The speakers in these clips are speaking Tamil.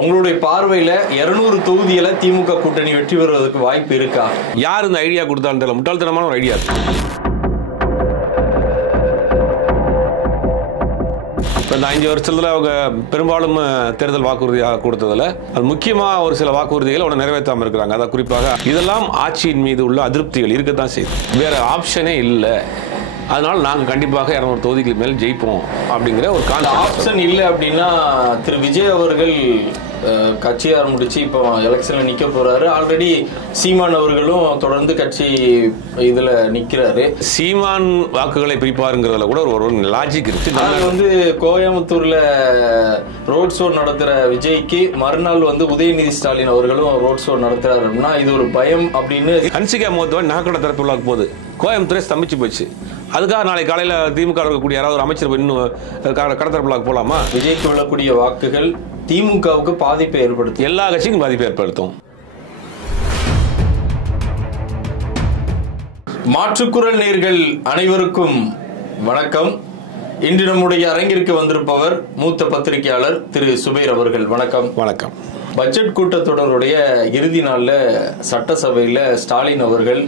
உங்களுடைய பார்வையில 200 தொகுதியில திமுக கூட்டணி வெற்றி பெறுவதற்கு வாய்ப்பு இருக்கா? யார் இந்த ஐடியா கொடுத்தான்னு முட்டாள்தனமான ஒரு ஐடியா. இப்போ இந்த 5 வருஷத்துல அவங்க பெரும்பாலும் தேர்தல் வாக்குறுதியாக கொடுத்ததில் அது முக்கியமாக ஒரு சில வாக்குறுதிகள் அவனை நிறைவேற்றாமல் இருக்கிறாங்க. அதான் குறிப்பாக இதெல்லாம் ஆட்சியின் மீது உள்ள அதிருப்திகள் இருக்கத்தான் செய்யுது. வேற ஆப்ஷனே இல்லை. அதனால நாங்கள் கண்டிப்பாக 200 தொகுதிக்கு மேல் ஜெயிப்போம் அப்படிங்கிற ஒரு ஆப்ஷன் இல்லை. அப்படின்னா திரு விஜய் அவர்கள் கட்சி ஆரம்பிச்சு இப்போ எலெக்ஷன்ல நிக்க போறாரு. ஆல்ரெடி சீமான் அவர்களும் தொடர்ந்து கட்சி இதுல நிக்கிறாரு. சீமான் வாக்குகளை பிரிப்பாருங்கிறதுல கூட ஒரு லாஜிக் இருக்கு. வந்து கோயம்புத்தூர்ல ரோட் ஷோ நடத்துற விஜய்க்கு மறுநாள் வந்து உதயநிதி ஸ்டாலின் அவர்களும் ரோட் ஷோ நடத்துறாரு அப்படின்னா இது ஒரு பயம் அப்படின்னு ஹன்சிகா மோத்வன் நகைக்கடை திறப்பு விழாக்கு போகுது. கோயம்புத்தூரே ஸ்தம்பிச்சு போச்சு. அதுக்காக நாளை காலையில் திமுக இருக்கக்கூடிய யாராவது ஒரு அமைச்சர் இன்னும் கடத்திறப்பு விழாக்கு போகலாமா? விஜய்க்கு விழக்கூடிய வாக்குகள் திமுகவுக்கு பாதிப்பை ஏற்படுத்தும். எல்லா கட்சிக்கும் பாதிப்பை ஏற்படுத்தும். மாற்றுக்குரல் நேயர்கள் அனைவருக்கும் வணக்கம். இன்று நம்முடைய அரங்கிற்கு வந்திருப்பவர் மூத்த பத்திரிகையாளர் திரு சுபைர் அவர்கள். வணக்கம். வணக்கம். பட்ஜெட் கூட்டத்தொடருடைய இறுதி நாள்ல சட்டசபையில ஸ்டாலின் அவர்கள்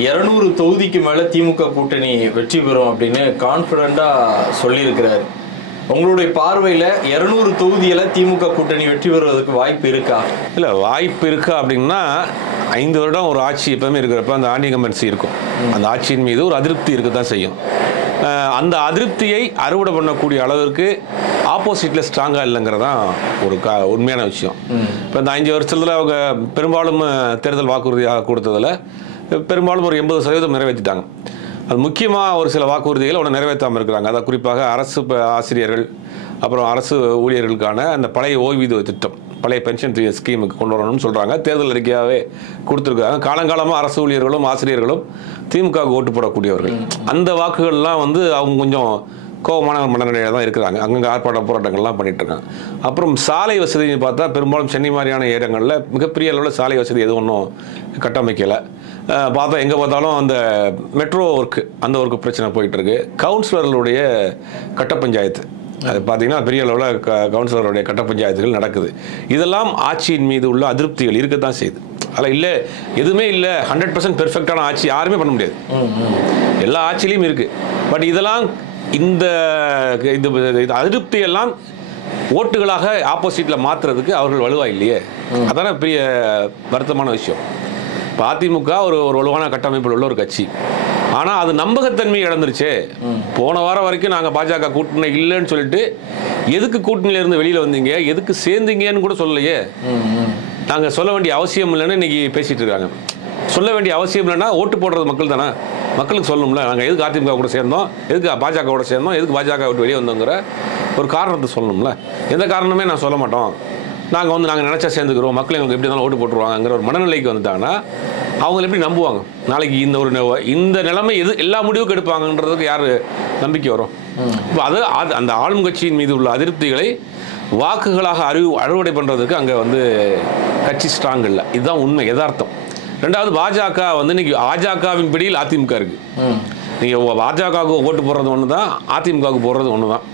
200 தொகுதிக்கு மேல திமுக கூட்டணி வெற்றி பெறும் அப்படின்னு கான்பிடண்டா சொல்லியிருக்கிறாரு. உங்களுடைய பார்வையில 200 தொகுதியில திமுக கூட்டணி வெற்றி பெறுவதற்கு வாய்ப்பு இருக்கா? இல்ல, வாய்ப்பு இருக்கா அப்படின்னா 5 வருடம் ஒரு ஆட்சி எப்பவுமே இருக்கிறப்ப அந்த ஆண்டிகமென்சி இருக்கும். அந்த ஆட்சியின் மீது ஒரு அதிருப்தி இருக்கத்தான் செய்யும். அந்த அதிருப்தியை அறுவடை பண்ணக்கூடிய அளவிற்கு ஆப்போசிட்ல ஸ்ட்ராங்கா இல்லைங்கிறதான் ஒரு உண்மையான விஷயம். இப்போ இந்த 5 வருஷத்துல அவங்க பெரும்பாலும் தேர்தல் வாக்குறுதியாக கொடுத்ததில் பெரும்பாலும் ஒரு 80% நிறைவேற்றிட்டாங்க. அது முக்கியமாக ஒரு சில வாக்குறுதிகள் அவனை நிறைவேற்றாமல் இருக்கிறாங்க. அதான் குறிப்பாக அரசு ஆசிரியர்கள் அப்புறம் அரசு ஊழியர்களுக்கான அந்த பழைய ஓய்வூதிய திட்டம், பழைய பென்ஷன் ஸ்கீமுக்கு கொண்டு வரணும்னு சொல்கிறாங்க. தேர்தல் அறிக்கையாகவே கொடுத்துருக்காங்க. காலங்காலமாக அரசு ஊழியர்களும் ஆசிரியர்களும் திமுகவுக்கு ஓட்டு போடக்கூடியவர்கள். அந்த வாக்குகள்லாம் வந்து அவங்க கொஞ்சம் கோபமான மனநிலையில் தான் இருக்கிறாங்க. அங்கங்கே ஆர்ப்பாட்ட போராட்டங்கள்லாம் பண்ணிட்டு இருக்காங்க. அப்புறம் சாலை வசதின்னு பார்த்தா பெரும்பாலும் சென்னை மாதிரியான இடங்களில் மிகப்பெரிய அளவில் சாலை வசதி எதுவும் ஒன்றும் கட்டமைக்கலை. பார்த்தா எங்கே பார்த்தாலும் அந்த மெட்ரோ ஒர்க்கு, அந்த ஒர்க்கு பிரச்சனை போயிட்டுருக்கு. கவுன்சிலர்களுடைய கட்ட பஞ்சாயத்து, அது பார்த்தீங்கன்னா பெரிய அளவில் கவுன்சிலருடைய கட்ட பஞ்சாயத்துகள் நடக்குது. இதெல்லாம் ஆட்சியின் மீது உள்ள அதிருப்திகள் இருக்கத்தான் செய்யுது. அதில் இல்லை, எதுவுமே இல்லை, 100% பெர்ஃபெக்டான ஆட்சி யாருமே பண்ண முடியாது. எல்லா ஆட்சியிலையும் இருக்குது. பட் இதெல்லாம் இந்த அதிருப்தியெல்லாம் ஓட்டுகளாக ஆப்போசிட்டில் மாற்றுறதுக்கு அவர்கள் வலுவா இல்லையே. அதான பெரிய வருத்தமான விஷயம். இப்போ அதிமுக ஒரு வலுவான கட்டமைப்பில் உள்ள ஒரு கட்சி. ஆனால் அது நம்பகத்தன்மை இழந்துருச்சே. போன வாரம் வரைக்கும் நாங்கள் பாஜக கூட்டணி இல்லைன்னு சொல்லிட்டு எதுக்கு கூட்டணியிலேருந்து வெளியில் வந்தீங்க, எதுக்கு சேர்ந்தீங்கன்னு கூட சொல்லலையே. நாங்கள் சொல்ல வேண்டிய அவசியம் இல்லைன்னு இன்னைக்கு பேசிகிட்டு இருக்காங்க. சொல்ல வேண்டிய அவசியம் இல்லைன்னா ஓட்டு போடுறது மக்கள் தானே, மக்களுக்கு சொல்லணும்ல. நாங்கள் எதுக்கு அதிமுக கூட சேர்ந்தோம், எதுக்கு பாஜக கூட சேர்ந்தோம், எதுக்கு பாஜக விட்டு வெளியே வந்தோங்கிற ஒரு காரணத்தை சொல்லணும்ல. எந்த காரணமே நான் சொல்ல மாட்டோம், நாங்கள் நினச்சா சேர்ந்துக்கிறோம், மக்கள் எங்களுக்கு எப்படி இருந்தாலும் ஓட்டு போட்டுருவாங்கிற ஒரு மனநிலைக்கு வந்துட்டாங்கன்னா அவங்களை எப்படி நம்புவாங்க? நாளைக்கு இந்த நிலைமை எல்லா முடிவுக்கும் எடுப்பாங்கன்றதுக்கு யார் நம்பிக்கை வரும்? இப்போ அந்த ஆளும் கட்சியின் மீது உள்ள அதிருப்திகளை வாக்குகளாக அறுவடை பண்ணுறதுக்கு அங்கே வந்து கட்சி ஸ்ட்ராங் இல்லை. இதுதான் உண்மை, யதார்த்தம். ரெண்டாவது, பாஜக வந்து இன்னைக்கு பாஜகவின் பிடியில் அதிமுக இருக்கு. நீங்கள் பாஜகவுக்கு ஓட்டு போடுறது ஒன்று தான், அதிமுகவுக்கு போடுறது ஒன்று தான்.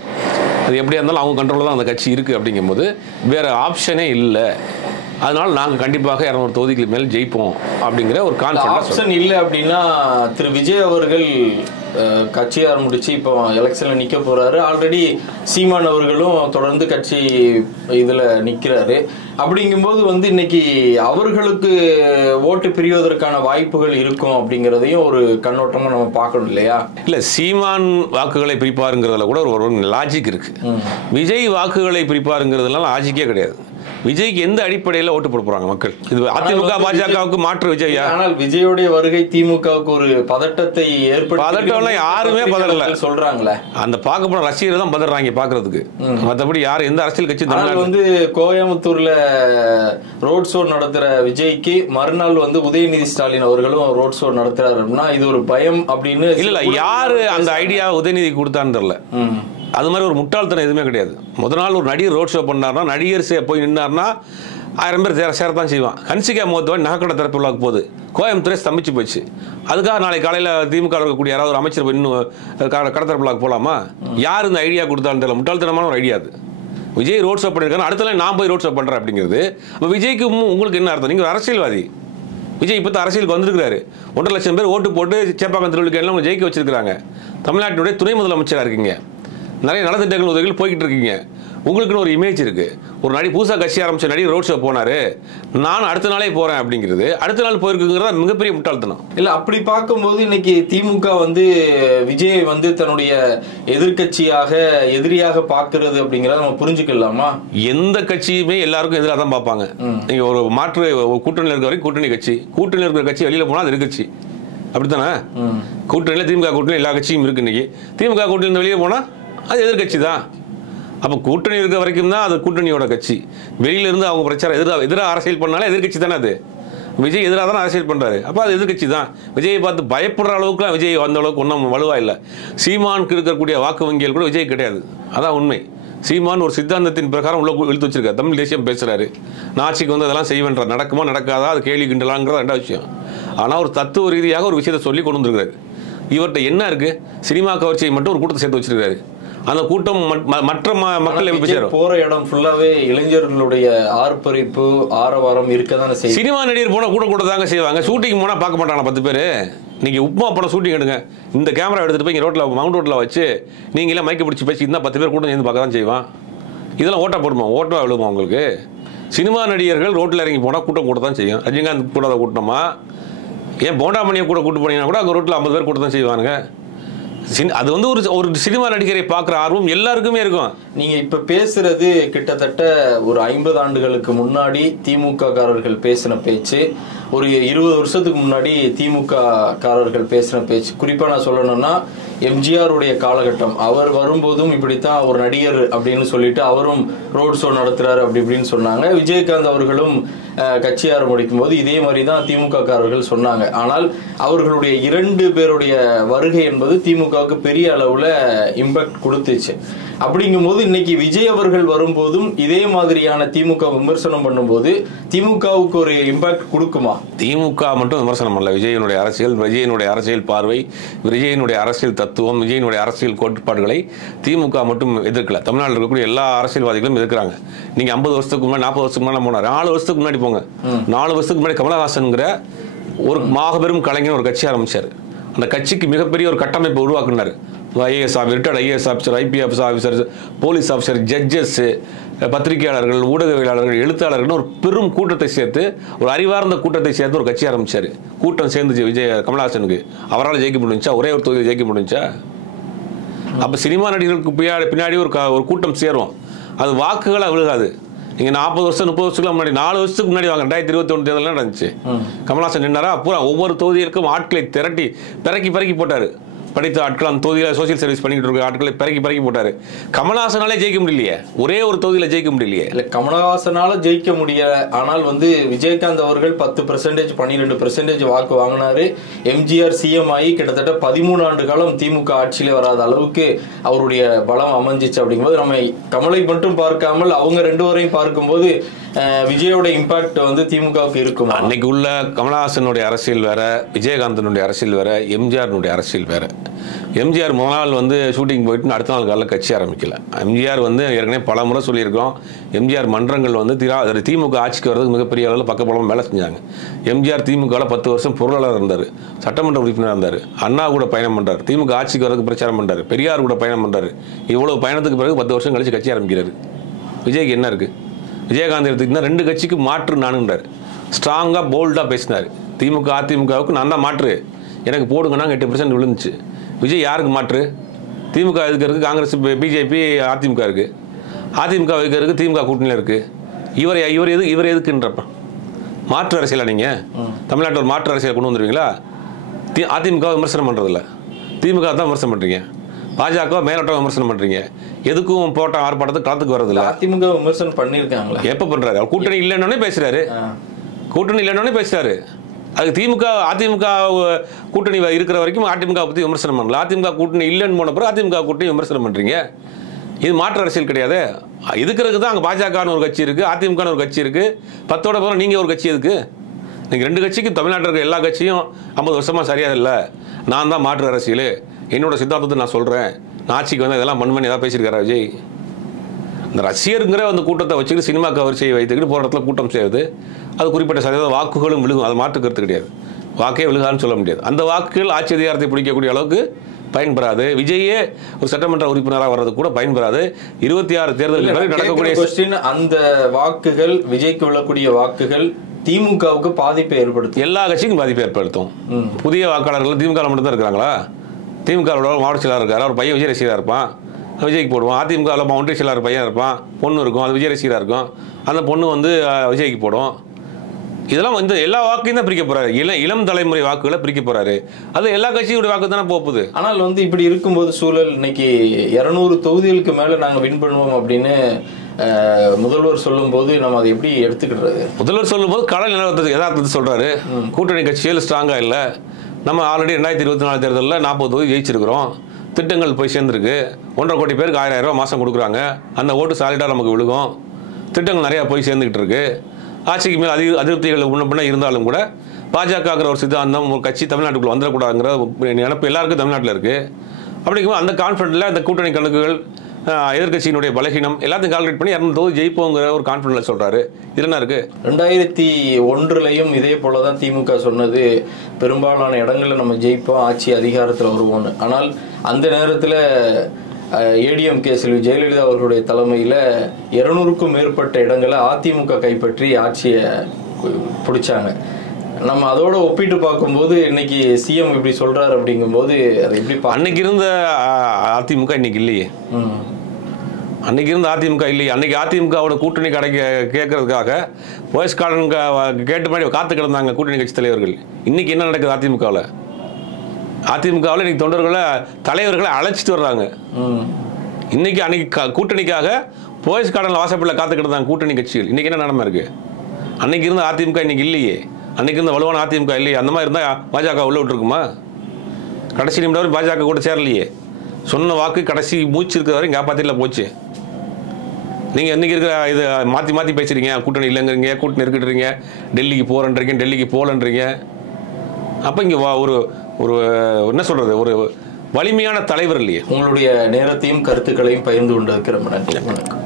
அது எப்படியா இருந்தாலும் அவங்க கண்ட்ரோலில் தான் அந்த கட்சி இருக்குது. அப்படிங்கும்போது வேறு ஆப்ஷனே இல்லை. அதனால நாங்கள் கண்டிப்பாக 200 தொகுதிக்கு மேல் ஜெயிப்போம் அப்படிங்கிற ஒரு ஆப்ஷன் இல்லை. அப்படின்னா திரு விஜய் அவர்கள் கட்சி ஆரம்பிச்சு இப்போ எலெக்ஷன்ல நிக்க போறாரு. ஆல்ரெடி சீமான் அவர்களும் தொடர்ந்து கட்சி இதுல நிக்கிறாரு. அப்படிங்கும்போது வந்து இன்னைக்கு அவர்களுக்கு ஓட்டு பிரிவதற்கான வாய்ப்புகள் இருக்கும் அப்படிங்கிறதையும் ஒரு கண்ணோட்டமா நம்ம பார்க்கணும் இல்லையா? இல்ல, சீமான் வாக்குகளை பிரிப்பாருங்கிறதுல கூட ஒரு லாஜிக் இருக்கு. விஜய் வாக்குகளை பிரிப்பாருங்கிறதுலாம் லாஜிக்கே கிடையாது. விஜய்க்கு எந்த அடிப்படையில் ஓட்டு போட போறாங்க மக்கள்? இது அதிமுக பாஜகவுக்கு மாற்று விஜயா? ஆனால் விஜயோடைய வருகை திமுகவுக்கு ஒரு பதட்டத்தை பதட்டம் யாருமே பதறல சொல்றாங்களே. அந்த பார்க்க போன ரசிகர்கள் தான் பதறாங்க பாக்குறதுக்கு. மற்றபடி யாரும் எந்த அரசியல் கட்சி வந்து கோயம்புத்தூர்ல ரோட் ஷோ நடத்துற விஜய்க்கு மறுநாள் வந்து உதயநிதி ஸ்டாலின் அவர்களும் ரோட் ஷோ நடத்துறாரு அப்படின்னா இது ஒரு பயம் அப்படின்னு இல்ல. யாரு அந்த ஐடியா உதயநிதி கொடுத்தான்னு தெரியல. அது மாதிரி ஒரு முட்டாள்தனம் எதுவுமே கிடையாது. முதல் நாள் ஒரு நடிகர் ரோட் ஷோ பண்ணார்னா, நடிகர் போய் நின்னார்னா 1000 பேர் சேரத்தான் செய்வான். ஹன்சிகா மோத்வன் நகைக்கடை திறப்பு விழாக்கு போகுது. கோயம்புத்தூரே ஸ்தம்பிச்சு போச்சு. அதுக்காக நாளை காலையில் திமுக இருக்கக்கூடிய யாராவது ஒரு அமைச்சர் இன்னும் கடத்திறப்பு விழாக்கு போகலாமா? யார் இந்த ஐடியா கொடுத்தான்னு தெரியல. முட்டாள்தனமான ஒரு ஐடியா அது. விஜய் ரோட் ஷோ பண்ணியிருக்காரு, அடுத்த நாள் நான் போய் ரோட் ஷோ பண்ணுறேன் அப்படிங்கிறது. அப்போ விஜய்க்கு உங்களுக்கு என்ன அர்த்தம்? நீங்கள் ஒரு அரசியல்வாதி. விஜய் இப்போ தான் அரசியலுக்கு வந்திருக்கிறாரு. 1.5 லட்சம் பேர் ஓட்டு போட்டு சேப்பாக்கம் திருவிழுக்கு எல்லாம் ஜெயிக்க வச்சிருக்காங்க. தமிழ்நாட்டினுடைய துணை முதலமைச்சராக இருக்கீங்க. நிறைய நலத்திட்டங்கள் உதவிகள் போய்கிட்டு இருக்கீங்க. உங்களுக்குன்னு ஒரு இமேஜ் இருக்கு. ஒரு நடி புதுசாக கட்சி ஆரம்பிச்ச நடி ரோட் ஷோ போனாரு, நான் அடுத்த நாளே போறேன் அப்படிங்கிறது அடுத்த நாள் போயிருக்குங்கிறத மிகப்பெரிய முட்டாள்தனம். இல்ல அப்படி பார்க்கும்போது இன்னைக்கு திமுக வந்து விஜய் வந்து தன்னுடைய எதிர்கட்சியாக எதிரியாக பார்க்கிறது அப்படிங்கறத நம்ம புரிஞ்சுக்கலாமா? எந்த கட்சியுமே எல்லாருக்கும் எதிராக தான் பார்ப்பாங்க. நீங்க ஒரு மாற்று கூட்டணியில் இருக்கிற வரைக்கும் கூட்டணி கட்சி, கூட்டணியில் இருக்கிற கட்சி வெளியில போனா அது எதிர்கட்சி. அப்படித்தானே? கூட்டணியில் திமுக கூட்டணி எல்லா கட்சியும் இருக்கு. இன்னைக்கு திமுக கூட்டணியில் வெளியே போனா அது எதிர்கட்சி தான். அப்போ கூட்டணி இருக்க வரைக்கும் தான் அது கூட்டணியோட கட்சி. வெளியில இருந்து அவங்க பிரச்சாரம் எதிராக அரசியல் பண்ணாலே எதிர்கட்சி தானே அது. விஜய் எதிராக தான் அரசியல் பண்றாரு, அப்போ அது எதிர்கட்சி தான். விஜயை பார்த்து பயப்படுற அளவுக்குலாம் விஜய் அந்த அளவுக்கு ஒன்றும் வலுவா இல்லை. சீமானுக்கு இருக்கக்கூடிய வாக்கு வங்கிகள் கூட விஜய் கிடையாது. அதான் உண்மை. சீமான் ஒரு சித்தாந்தத்தின் பிரகாரம் உள்ள இழுத்து வச்சிருக்காரு. தமிழ் தேசியம் பேசுறாரு, நான் ஆட்சிக்கு வந்து அதெல்லாம் செய்வேன்றார். நடக்குமா நடக்காதா அது கேள்வி கிண்டலாங்கிறது ரெண்டாவது விஷயம். ஆனால் ஒரு தத்துவ ரீதியாக ஒரு விஷயத்தை சொல்லி கொண்டு வந்துருக்காரு. இவர்கிட்ட என்ன இருக்கு? சினிமா கவர்ச்சியை மட்டும் ஒரு கூட்டத்தை சேர்த்து வச்சிருக்காரு. அந்த கூட்டம் மற்ற மக்கள் எப்படி சேரும்? போற இடம் ஃபுல்லாவே இளைஞர்களுடைய ஆர்ப்பரிப்பு ஆரவாரம் இருக்கதானே செய்யும். சினிமா நடிகர் போனா கூட தாங்க செய்வாங்க. ஷூட்டிங் போனா பார்க்க மாட்டாங்க 10 பேர். நீங்க உப்புமா படம் ஷூட்டிங் எடுங்க, இந்த கேமரா எடுத்துட்டு போய் ரோட்ல மவுண்ட் ரோட்ல வச்சு நீங்களே மைக்க பிடிச்சி பேசி இருந்தா 10 பேர் கூட்டம் சேர்ந்து பார்க்க தான் செய்வான். இதெல்லாம் ஓட்டா போடுமா? ஓட்டா விழுமா உங்களுக்கு? சினிமா நடிகர்கள் ரோட்ல இறங்கி போனா கூட்டம் தான் செய்யும். ரஜினிகாந்த் கூட கூட்டமா, ஏன் போண்டாமணியை கூட கூட்டு போனீங்கன்னா கூட அங்கே ரோட்ல 50 பேர் கூட்டம் தான் செய்வானுங்க. அது வந்து ஒரு சினிமா நடிகரை பார்க்குற ஆர்வம் எல்லாருக்குமே இருக்கும். நீங்க இப்ப பேசுறது கிட்டத்தட்ட ஒரு 50 ஆண்டுகளுக்கு முன்னாடி திமுக காரர்கள் பேசின பேச்சு, ஒரு 20 வருஷத்துக்கு முன்னாடி திமுக காரர்கள் பேசின பேச்சு. குறிப்பா நான் சொல்லணும்னா எம்ஜிஆர் உடைய காலகட்டம், அவர் வரும்போதும் இப்படித்தான் ஒரு நடிகர் அப்படின்னு சொல்லிட்டு அவரும் ரோட் ஷோ நடத்துறாரு அப்படி இப்படின்னு சொன்னாங்க. விஜயகாந்த் அவர்களும் கட்சி ஆரம்பிக்கும் போது இதே மாதிரி தான் திமுக காரர்கள் சொன்னாங்க. ஆனால் அவர்களுடைய 2 பேருடைய வருகை என்பது திமுகவுக்கு பெரிய அளவுல இம்பாக்ட் கொடுத்துச்சு. அப்படிங்கும்போது இன்னைக்கு விஜய் அவர்கள் வரும்போதும் இதே மாதிரியான திமுக விமர்சனம் பண்ணும்போது திமுகவுக்கு ஒரு இம்பாக்ட் கொடுக்குமா? திமுக மட்டும் விமர்சனம் பண்ணல. விஜயனுடைய அரசியல், விஜயனுடைய அரசியல் பார்வை, விஜயனுடைய அரசியல் தத்துவம், விஜயனுடைய அரசியல் கோட்பாடுகளை திமுக மட்டும் எதிர்க்கல. தமிழ்நாட்டில் இருக்கக்கூடிய எல்லா அரசியல்வாதிகளும் எதிர்க்கிறாங்க. நீங்க 50 வருஷத்துக்கு முன்னாடி 40 வருஷத்துக்கு முன்னாடி போனார், 4 வருஷத்துக்கு முன்னாடி போங்க. 4 வருஷத்துக்கு முன்னாடி கமலஹாசன்ங்கிற ஒரு மாபெரும் கலைஞர் ஒரு கட்சி ஆரம்பிச்சார். அந்த கட்சிக்கு மிகப்பெரிய ஒரு கட்டமைப்பை உருவாக்குனார். IAS retired IAS officer, IPS officer, police officer, judges, பத்திரிகையாளர்கள், ஊடகவியலாளர்கள், எழுத்தாளர்கள் ஒரு பெரும் கூட்டத்தை சேர்த்து, ஒரு அறிவார்ந்த கூட்டத்தை சேர்த்து ஒரு கட்சி ஆரம்பிச்சார். கூட்டம் சேர்ந்துச்சு கமலஹாசனுக்கு. அவரால் ஜெயிக்க முடிஞ்சா? ஒரே ஒரு தொகுதியில் ஜெயிக்க முடிஞ்சா? அப்போ சினிமா நடிகர்களுக்கு பின்னாடி ஒரு கூட்டம் சேரும். அது வாக்குகளாக விழுகாது. நீங்க 40 வருஷம் 30 வருஷத்துக்கு முன்னாடி 4 வருஷத்துக்கு முன்னாடி வாங்க, 2021 தேர்தல் நடந்துச்சு. கமலஹாசன் நின்னாரா? பூரா ஒவ்வொரு தொகுதியிற்கும் ஆட்களை திரட்டி பிறக்கி போட்டாரு. படித்த ஆட்கள் அந்த தொகுதியில் சோசியல் சர்வீஸ் பண்ணிக்கிட்டு இருக்க ஆட்களை பிறக்கி போட்டாரு. கமலஹாசனாலே ஜெயிக்க முடியலையே, ஒரே ஒரு தொகுதியில் ஜெயிக்க முடியலையே. இல்ல கமலஹாசனால ஜெயிக்க முடியல. ஆனால் வந்து விஜயகாந்த் அவர்கள் 10% 12% வாக்கு வாங்கினாரு. எம்ஜிஆர் சிஎம் ஆகி கிட்டத்தட்ட 13 ஆண்டு காலம் திமுக ஆட்சியிலே வராத அளவுக்கு அவருடைய பலம் அமைஞ்சிச்சு. அப்படிங்கும்போது நம்ம கமலை மட்டும் பார்க்காமல் அவங்க 2 பேரையும் பார்க்கும்போது விஜயோட இம்பாக்ட் வந்து திமுகவுக்கு இருக்கும். அன்னைக்கு உள்ள கமலஹாசனுடைய அரசியல் வேற, விஜயகாந்தனுடைய அரசியல் வேற, எம்ஜிஆர் அரசியல் வேற. எம்ஜிஆர் முதல் நாள் வந்து ஷூட்டிங் போயிட்டு அடுத்த நாள் காலையில் கட்சி ஆரம்பிக்கல. எம்ஜிஆர் வந்து ஏற்கனவே பல முறை சொல்லியிருக்கோம், எம்ஜிஆர் மன்றங்கள் வந்து திமுக ஆட்சிக்கு வர்றதுக்கு மிகப்பெரிய அளவில் பக்கபலமாக வேலை செஞ்சாங்க. எம்ஜிஆர் திமுகவில் 10 வருஷம் பொருளாளர் இருந்தார், சட்டமன்ற உறுப்பினர் இருந்தார், அண்ணா கூட பயணம் பண்ணுறாரு, திமுக ஆட்சிக்கு வர்றதுக்கு பிரச்சாரம் பண்ணுறாரு, பெரியார் கூட பயணம் பண்ணுறாரு. இவ்வளோ பயணத்துக்கு பிறகு 10 வருஷம் கழிச்சு கட்சி ஆரம்பிக்கிறாரு. விஜய்க்கு என்ன இருக்குது? விஜயகாந்த் எடுத்துக்கிட்டா 2 கட்சிக்கு மாற்று நானுன்றார். ஸ்ட்ராங்காக போல்டாக பேசினார். திமுக அதிமுகவுக்கு நான் தான் மாற்று, எனக்கு போடுங்கன்னா 8% விழுந்துச்சு. விஜய் யாருக்கு மாற்று? திமுக எதுக்கு இருக்குது? காங்கிரஸ், பிஜேபி, அதிமுக இருக்குது. அதிமுக இருக்கிறதுக்கு திமுக கூட்டணியில் இருக்குது. இவர் எதுக்குன்றப்ப மாற்று அரசியலா? நீங்கள் தமிழ்நாட்டில் ஒரு மாற்று அரசியல் கொண்டு வந்துடுவீங்களா? அதிமுக விமர்சனம் பண்ணுறதில்ல, திமுக தான் விமர்சனம் பண்ணுறீங்க. பாஜக மேலோட்டம் விமர்சனம் பண்றீங்க. எதுக்கும் போட்ட ஆர்ப்பாட்டத்துக்கு களத்துக்கு வரதில்ல. அதிமுக விமர்சனம் பண்ணிருக்காங்களா? எப்ப பண்றாரு? கூட்டணி இல்லைன்னு பேசுறாரு. கூட்டணி இல்லைன்னு பேசுறாரு. அதுக்கு திமுக அதிமுக கூட்டணி இருக்கிற வரைக்கும் அதிமுக பத்தி விமர்சனம் பண்ணல. அதிமுக கூட்டணி இல்லைன்னு போன பிறகு அதிமுக கூட்டணி விமர்சனம் பண்றீங்க. இது மாற்று அரசியல் கிடையாது. இதுக்கு தான் அங்கே பாஜகன்னு ஒரு கட்சி இருக்கு, அதிமுகன்னு ஒரு கட்சி இருக்கு. 10ஓட போகிற நீங்க ஒரு கட்சி எதுக்கு? நீங்க 2 கட்சிக்கு தமிழ்நாட்டில் இருக்க எல்லா கட்சியும் 50 வருஷமா சரியா இல்லை, நான் தான் மாற்று அரசியல், என்னோட சித்தாந்தத்தை நான் சொல்றேன், நான் ஆட்சிக்கு வந்து இதெல்லாம் மண்மணி ஏதாவது பேசியிருக்காரா விஜய்? இந்த ரசிகருங்கிற அந்த கூட்டத்தை வச்சுக்கிட்டு சினிமா கவர்ச்சியை வைத்துக்கிட்டு போகிற இடத்துல கூட்டம் செய்வது, அது குறிப்பிட்ட சதவீத வாக்குகளும் விழுகும், அது மாற்றுக்கிறது கிடையாது. வாக்கே விழுகான்னு சொல்ல முடியாது. அந்த வாக்குகள் ஆட்சி அதிகாரத்தை பிடிக்கக்கூடிய அளவுக்கு பயன்பெறாது. விஜயே ஒரு சட்டமன்ற உறுப்பினராக வர்றது கூட பயன்பெறாது. 26 தேர்தல்கள் நடக்கக்கூடிய அந்த வாக்குகள், விஜய்க்கு விழக்கூடிய வாக்குகள் திமுகவுக்கு பாதிப்பை ஏற்படுத்தும். எல்லா கட்சிக்கும் பாதிப்பை ஏற்படுத்தும். புதிய வாக்காளர்கள் திமுக மட்டும் தான் இருக்கிறாங்களா? திமுக மாவட்ட செயலாளர் இருக்காரு, அவர் பையன் விஜய் ரசிகராக இருப்பான், விஜய்க்கு போடுவான். அதிமுகவில் ஒன்றிய செயலாளர் பையன் இருப்பான், பொண்ணு இருக்கும், அது விஜய் ரசிகராக இருக்கும், அந்த பொண்ணு வந்து விஜய்க்கு போடும். இதெல்லாம் வந்து எல்லா வாக்கையும் தான் பிரிக்க போறாரு. இளம் தலைமுறை வாக்குகளை பிரிக்க போறாரு. அது எல்லா கட்சியோட வாக்கு தானே போகுது. ஆனால் வந்து இப்படி இருக்கும்போது சூழல் இன்னைக்கு 200 தொகுதிகளுக்கு மேல நாங்க வின் பண்ணுவோம் அப்படின்னு முதல்வர் சொல்லும் போது நம்ம அதை எப்படி எடுத்துக்கிறது? முதல்வர் சொல்லும் போது கள நிலவரத்தை யதார்த்தத்தை சொல்றாரு. கூட்டணி கட்சிகள் ஸ்ட்ராங்கா இல்லை, நம்ம ஆல்ரெடி 2024 தேர்தலில் 40 தொகுதி ஜெயிச்சிருக்கிறோம், திட்டங்கள் போய் சேர்ந்துருக்கு, 1.5 கோடி பேருக்கு 1000 ரூபாய் மாசம் கொடுக்குறாங்க, அந்த ஓட்டு சாலிடா நமக்கு விழுகும், திட்டங்கள் நிறைய போய் சேர்ந்துக்கிட்டு இருக்கு, ஆட்சிக்கு மேல் அதிருப்திகள் முன்ன இருந்தாலும் கூட பாஜகங்கிற ஒரு சித்தாந்தம் ஒரு கட்சி தமிழ்நாட்டுக்குள்ள வந்துடக்கூடாதுங்கிற நினைப்பு எல்லாருக்கும் தமிழ்நாட்டில் இருக்கு. அப்படிங்கும்போது அந்த கான்ஃபிடென்ட்ல அந்த கூட்டணி கணக்குகள், எதிர்கட்சியினுடைய பலகீனம் எல்லாத்தையும் கால்குலேட் பண்ணி 200 தொகுதி ஜெயிப்போங்கிற ஒரு கான்ஃபிடென்ட்ல சொல்றாரு. இது என்ன இருக்கு? 2001 இதே போலதான் திமுக சொன்னது, பெரும்பாலான இடங்கள்ல நம்ம ஜெயிப்போம், ஆட்சி அதிகாரத்தில் வருவோம்னு. ஆனால் அந்த நேரத்தில் ஏடிஎம்கே செல்வி ஜெயலலிதா அவர்களுடைய தலைமையில் 200க்கும் மேற்பட்ட இடங்களை அதிமுக கைப்பற்றி ஆட்சியை பிடிச்சாங்க. நம்ம அதோட ஒப்பிட்டு பார்க்கும்போது இன்னைக்கு சிஎம் இப்படி சொல்றாரு அப்படிங்கும்போது அதை எப்படி அன்னைக்கு இருந்த அதிமுக இன்னைக்கு இல்லையே. அன்னைக்கு இருந்த அதிமுக இல்லையே. அன்னைக்கு அதிமுகவோட கூட்டணி கேட்கறதுக்காக வாய்ஸ் கார்டன் கேட்டு மாதிரி காத்து கிடந்தாங்க கூட்டணி கட்சி தலைவர்கள். இன்னைக்கு என்ன நடக்குது அதிமுகவில்? அதிமுகவில் இன்னைக்கு தொண்டர்களை தலைவர்களை அழைச்சிட்டு வர்றாங்க. இன்னைக்கு அன்னைக்கு கூட்டணிக்காக போயஸ் கார்டனில் வாசப்பில் காத்து கிடந்தாங்க கூட்டணி கட்சிகள். இன்னைக்கு என்ன நிலைமை இருக்கு? அன்னைக்கு இருந்த அதிமுக இன்னைக்கு இல்லையே. அன்னைக்கு இருந்த வலுவான அதிமுக இல்லையே. அந்த மாதிரி இருந்தால் பாஜக உள்ள விட்டுருக்குமா? கடைசி நிமிடம் வரை பாஜக கூட சேரலையே. சொன்ன வாக்கு கடைசி மூச்சு இருக்கிற வரைக்கும் காப்பாற்றில போச்சு. நீங்கள் இன்னைக்கு இருக்கிற இது மாற்றி மாற்றி பேசுறீங்க, கூட்டணி இல்லைங்கிறீங்க, கூட்டணி இருக்குன்றீங்க, டெல்லிக்கு போகிறன்றீங்க, டெல்லிக்கு போகலன்றீங்க. அப்போ இங்கே ஒரு ஒரு என்ன சொல்றது, ஒரு வலிமையான தலைவர் இல்லையே. உங்களுடைய நேரத்தையும் கருத்துக்களையும் பகிர்ந்து கொண்டிருக்கிற நன்றி. வணக்கம்.